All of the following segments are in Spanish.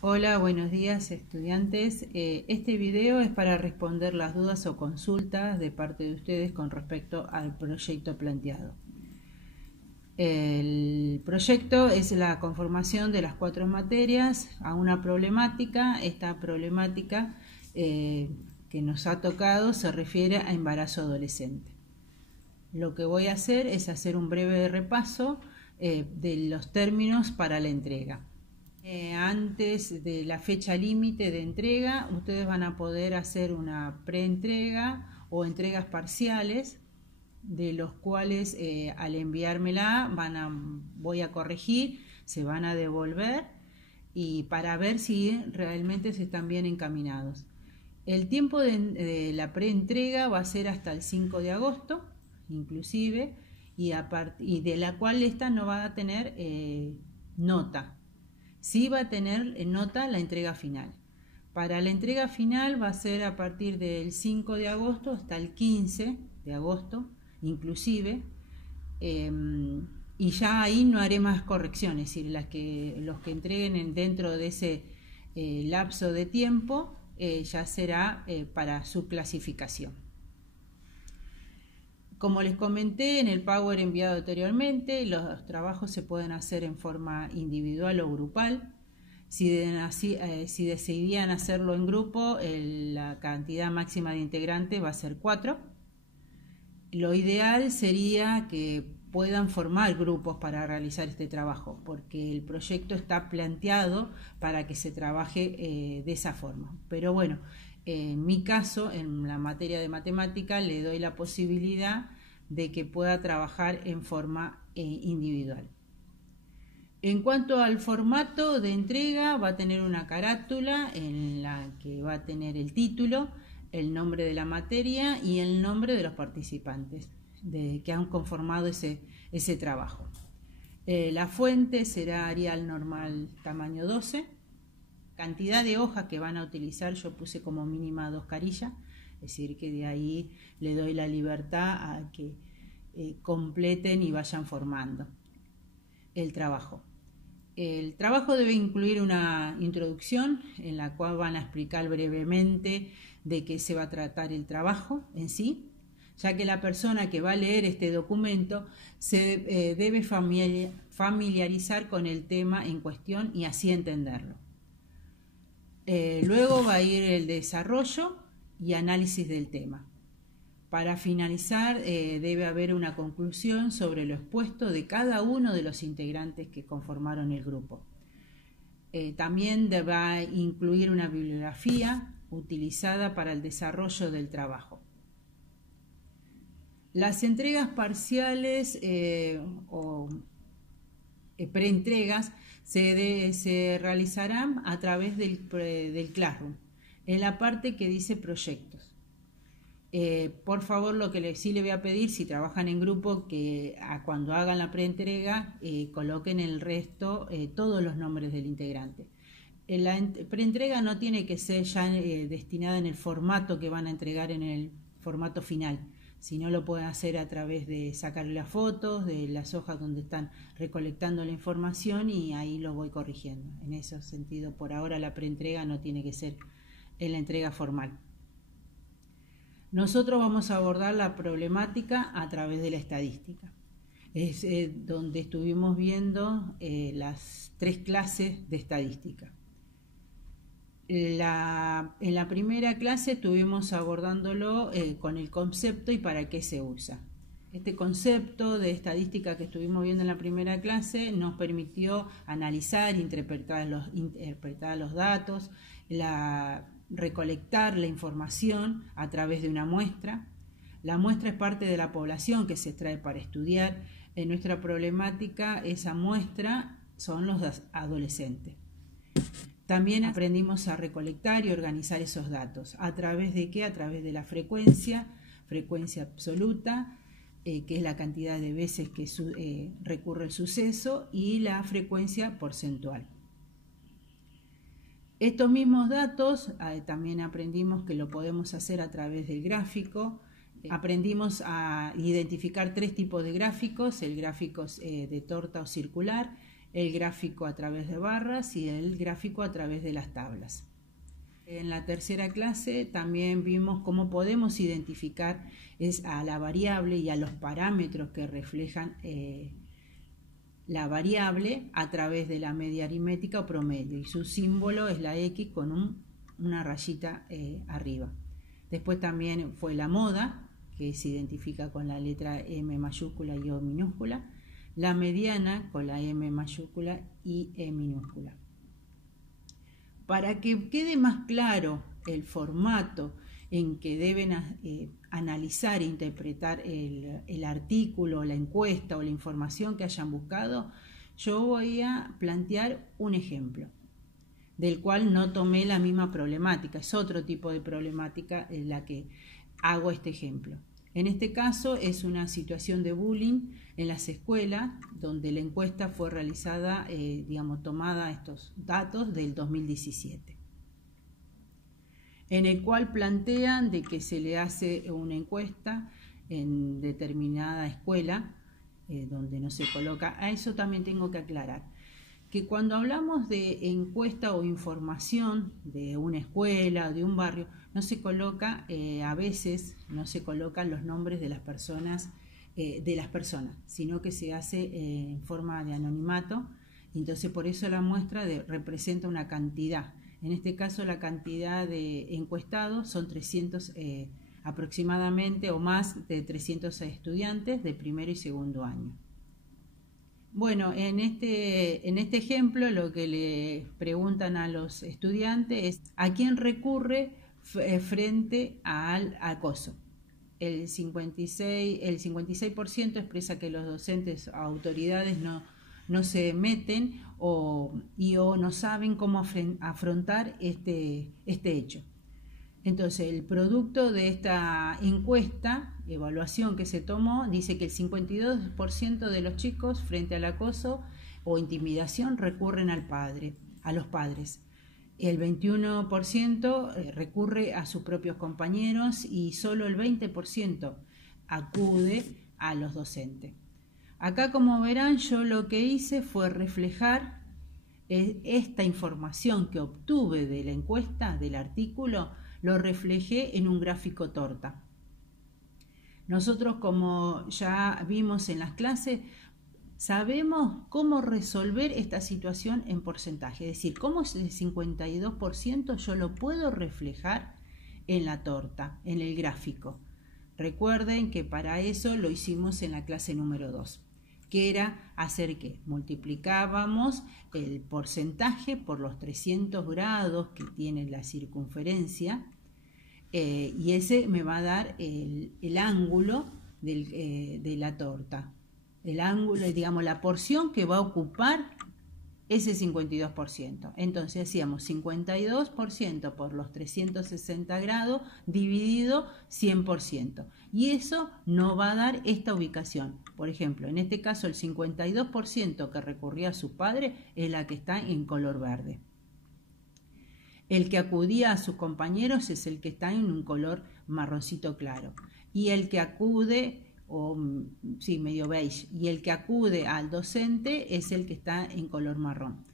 Hola, buenos días estudiantes. Este video es para responder las dudas o consultas de parte de ustedes con respecto al proyecto planteado. El proyecto es la conformación de las 4 materias a una problemática. Esta problemática que nos ha tocado se refiere a embarazo adolescente. Lo que voy a hacer es hacer un breve repaso de los términos para la entrega. Antes de la fecha límite de entrega, ustedes van a poder hacer una preentrega o entregas parciales, de los cuales al enviármela voy a corregir, se van a devolver y para ver si realmente se están bien encaminados. El tiempo de la preentrega va a ser hasta el 5 de agosto, inclusive, y de la cual esta no va a tener nota. Sí va a tener nota la entrega final. Para la entrega final va a ser a partir del 5 de agosto hasta el 15 de agosto, inclusive, y ya ahí no haré más correcciones, es decir, los que entreguen dentro de ese lapso de tiempo ya será para su clasificación. Como les comenté en el Power enviado anteriormente, los trabajos se pueden hacer en forma individual o grupal. Si decidían hacerlo en grupo, la cantidad máxima de integrantes va a ser 4. Lo ideal sería que puedan formar grupos para realizar este trabajo, porque el proyecto está planteado para que se trabaje de esa forma. Pero bueno, en mi caso, en la materia de matemática, le doy la posibilidad de que pueda trabajar en forma individual. En cuanto al formato de entrega, va a tener una carátula en la que va a tener el título, el nombre de la materia y el nombre de los participantes que han conformado ese trabajo. La fuente será Arial normal tamaño 12. Cantidad de hojas que van a utilizar yo puse como mínima 2 carillas, es decir que de ahí le doy la libertad a que completen y vayan formando el trabajo. El trabajo debe incluir una introducción en la cual van a explicar brevemente de qué se va a tratar el trabajo en sí, ya que la persona que va a leer este documento se debe familiarizar con el tema en cuestión y así entenderlo. Luego va a ir el desarrollo y análisis del tema. Para finalizar, debe haber una conclusión sobre lo expuesto de cada uno de los integrantes que conformaron el grupo. También va a incluir una bibliografía utilizada para el desarrollo del trabajo. Las entregas parciales o preentregas se realizarán a través del Classroom, en la parte que dice proyectos. Por favor, lo que sí le voy a pedir, si trabajan en grupo, que cuando hagan la preentrega coloquen el resto, todos los nombres del integrante. La preentrega no tiene que ser ya destinada en el formato que van a entregar en el formato final, sino lo pueden hacer a través de sacarle las fotos de las hojas donde están recolectando la información y ahí lo voy corrigiendo. En ese sentido, por ahora la preentrega no tiene que ser en la entrega formal. Nosotros vamos a abordar la problemática a través de la estadística. Es donde estuvimos viendo las 3 clases de estadística. En la primera clase estuvimos abordándolo con el concepto y para qué se usa. Este concepto de estadística que estuvimos viendo en la primera clase nos permitió analizar, interpretar los datos, recolectar la información a través de una muestra. La muestra es parte de la población que se extrae para estudiar. En nuestra problemática, esa muestra son los adolescentes. También aprendimos a recolectar y organizar esos datos. ¿A través de qué? A través de la frecuencia absoluta, que es la cantidad de veces que recurre el suceso, y la frecuencia porcentual. Estos mismos datos también aprendimos que lo podemos hacer a través del gráfico. Aprendimos a identificar 3 tipos de gráficos: el gráfico de torta o circular, el gráfico a través de barras y el gráfico a través de las tablas. En la tercera clase también vimos cómo podemos identificar a la variable y a los parámetros que reflejan la variable a través de la media aritmética o promedio, y su símbolo es la X con una rayita arriba. Después también fue la moda, que se identifica con la letra M mayúscula y O minúscula, la mediana con la M mayúscula y E minúscula. Para que quede más claro el formato en que deben analizar e interpretar el artículo, la encuesta o la información que hayan buscado, yo voy a plantear un ejemplo, del cual no tomé la misma problemática, es otro tipo de problemática en la que hago este ejemplo. En este caso es una situación de bullying en las escuelas, donde la encuesta fue realizada, tomada estos datos del 2017, en el cual plantean de que se le hace una encuesta en determinada escuela, donde no se coloca. A eso también tengo que aclarar que cuando hablamos de encuesta o información de una escuela o de un barrio, no se coloca, a veces no se colocan los nombres de las personas, sino que se hace en forma de anonimato. Entonces por eso la muestra representa una cantidad. En este caso la cantidad de encuestados son 300 aproximadamente, o más de 300 estudiantes de primero y segundo año. Bueno, en este ejemplo lo que le preguntan a los estudiantes es ¿a quién recurre frente al acoso? El 56% expresa que los docentes o autoridades no se meten o no saben cómo afrontar este hecho. Entonces, el producto de esta encuesta, evaluación que se tomó, dice que el 52% de los chicos frente al acoso o intimidación recurren a los padres. El 21% recurre a sus propios compañeros y solo el 20% acude a los docentes. Acá, como verán, yo lo que hice fue reflejar esta información que obtuve de la encuesta, del artículo, lo reflejé en un gráfico torta. Nosotros, como ya vimos en las clases, sabemos cómo resolver esta situación en porcentaje, es decir, cómo es el 52% yo lo puedo reflejar en la torta, en el gráfico. Recuerden que para eso lo hicimos en la clase número 2, que era hacer que multiplicábamos el porcentaje por los 300 grados que tiene la circunferencia, y ese me va a dar el ángulo de la torta, el ángulo, digamos, la porción que va a ocupar ese 52%. Entonces hacíamos 52% por los 360 grados dividido 100%. Y eso nos va a dar esta ubicación. Por ejemplo, en este caso el 52% que recurría a sus padres es la que está en color verde. El que acudía a sus compañeros es el que está en un color marroncito claro. Y el que acude, medio beige, y el que acude al docente es el que está en color marrón.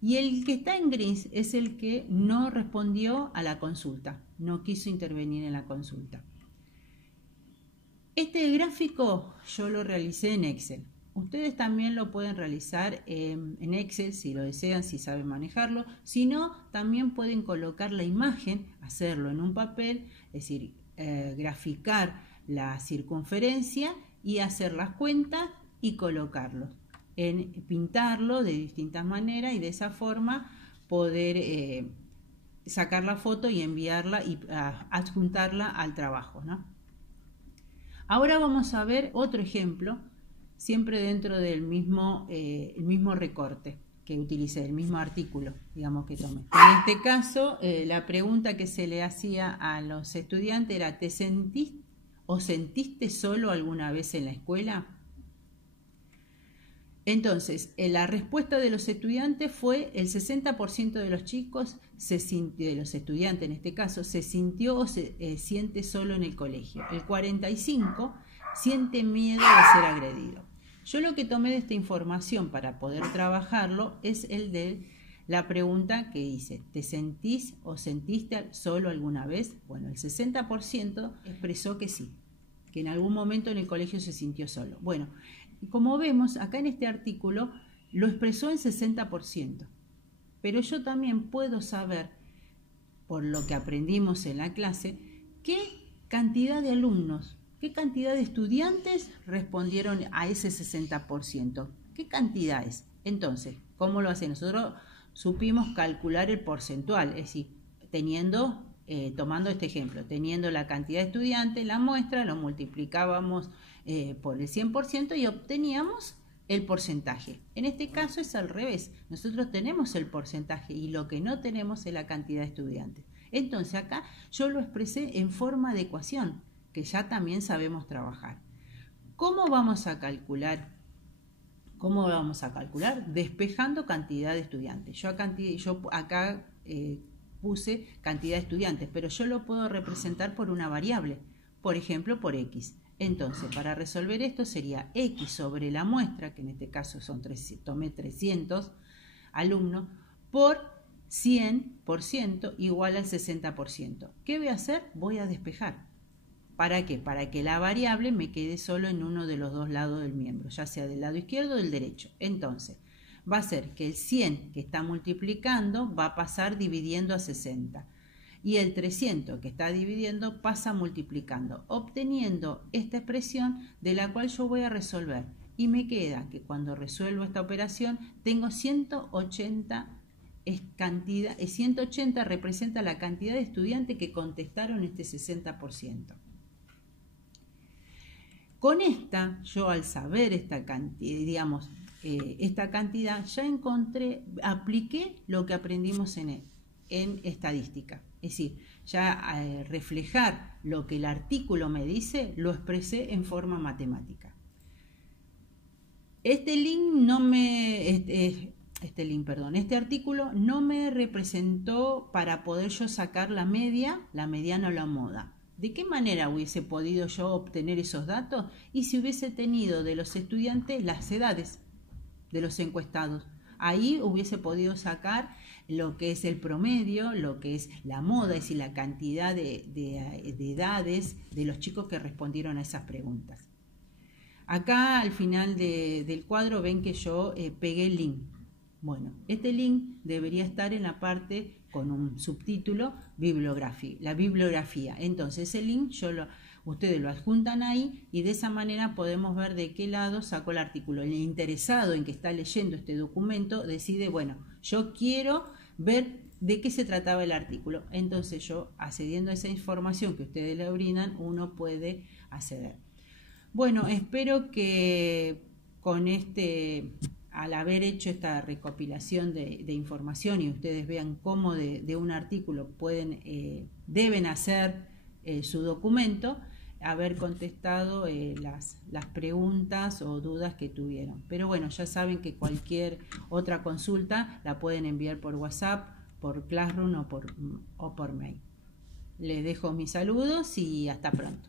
Y el que está en gris es el que no respondió a la consulta, no quiso intervenir en la consulta. Este gráfico yo lo realicé en Excel. Ustedes también lo pueden realizar en Excel si lo desean, si saben manejarlo. Si no, también pueden colocar la imagen, hacerlo en un papel, es decir, graficar la circunferencia y hacer las cuentas y colocarlo, pintarlo de distintas maneras y de esa forma poder sacar la foto y enviarla y adjuntarla al trabajo, ¿no? Ahora vamos a ver otro ejemplo, siempre dentro del mismo recorte que utilicé, el mismo artículo, digamos, que tomé. En este caso, la pregunta que se le hacía a los estudiantes era: ¿te sentiste o sentiste solo alguna vez en la escuela? Entonces, la respuesta de los estudiantes fue: el 60% de los chicos, de los estudiantes en este caso, se sintió o se siente solo en el colegio. El 45% siente miedo de ser agredido. Yo lo que tomé de esta información para poder trabajarlo es el de la pregunta que dice, ¿te sentís o sentiste solo alguna vez? Bueno, el 60% expresó que sí, que en algún momento en el colegio se sintió solo. Bueno, como vemos acá en este artículo lo expresó en 60%, pero yo también puedo saber, por lo que aprendimos en la clase, qué cantidad de alumnos, qué cantidad de estudiantes respondieron a ese 60%, qué cantidades. Entonces, ¿cómo lo hacen? Nosotros supimos calcular el porcentual, es decir, tomando este ejemplo, teniendo la cantidad de estudiantes, la muestra, lo multiplicábamos por el 100% y obteníamos el porcentaje. En este caso es al revés, nosotros tenemos el porcentaje y lo que no tenemos es la cantidad de estudiantes. Entonces acá yo lo expresé en forma de ecuación, que ya también sabemos trabajar. ¿Cómo vamos a calcular? Despejando cantidad de estudiantes. Yo acá puse cantidad de estudiantes, pero yo lo puedo representar por una variable, por ejemplo por X. Entonces, para resolver esto sería X sobre la muestra, que en este caso tomé 300 alumnos, por 100% igual al 60%. ¿Qué voy a hacer? Voy a despejar. ¿Para qué? Para que la variable me quede solo en uno de los dos lados del miembro, ya sea del lado izquierdo o del derecho. Entonces, va a ser que el 100 que está multiplicando va a pasar dividiendo a 60. Y el 300 que está dividiendo pasa multiplicando, obteniendo esta expresión de la cual yo voy a resolver. Y me queda que cuando resuelvo esta operación tengo 180. 180 representa la cantidad de estudiantes que contestaron este 60%. Con yo al saber esta cantidad, esta cantidad, ya apliqué lo que aprendimos en estadística. Es decir, ya reflejar lo que el artículo me dice, lo expresé en forma matemática. Este artículo no me representó para poder yo sacar la mediana o la moda. ¿De qué manera hubiese podido yo obtener esos datos? Y si hubiese tenido de los estudiantes las edades de los encuestados. Ahí hubiese podido sacar lo que es el promedio, lo que es la moda, es decir, la cantidad de edades de los chicos que respondieron a esas preguntas. Acá al final del cuadro ven que yo pegué el link. Bueno, este link debería estar en la parte con un subtítulo, la bibliografía. Entonces ese link ustedes lo adjuntan ahí y de esa manera podemos ver de qué lado sacó el artículo. El interesado en que está leyendo este documento decide, bueno, yo quiero ver de qué se trataba el artículo. Entonces yo, accediendo a esa información que ustedes le brindan, uno puede acceder. Bueno, espero que con al haber hecho esta recopilación de información y ustedes vean cómo de un artículo deben hacer su documento, haber contestado las preguntas o dudas que tuvieron. Pero bueno, ya saben que cualquier otra consulta la pueden enviar por WhatsApp, por Classroom o por mail. Les dejo mis saludos y hasta pronto.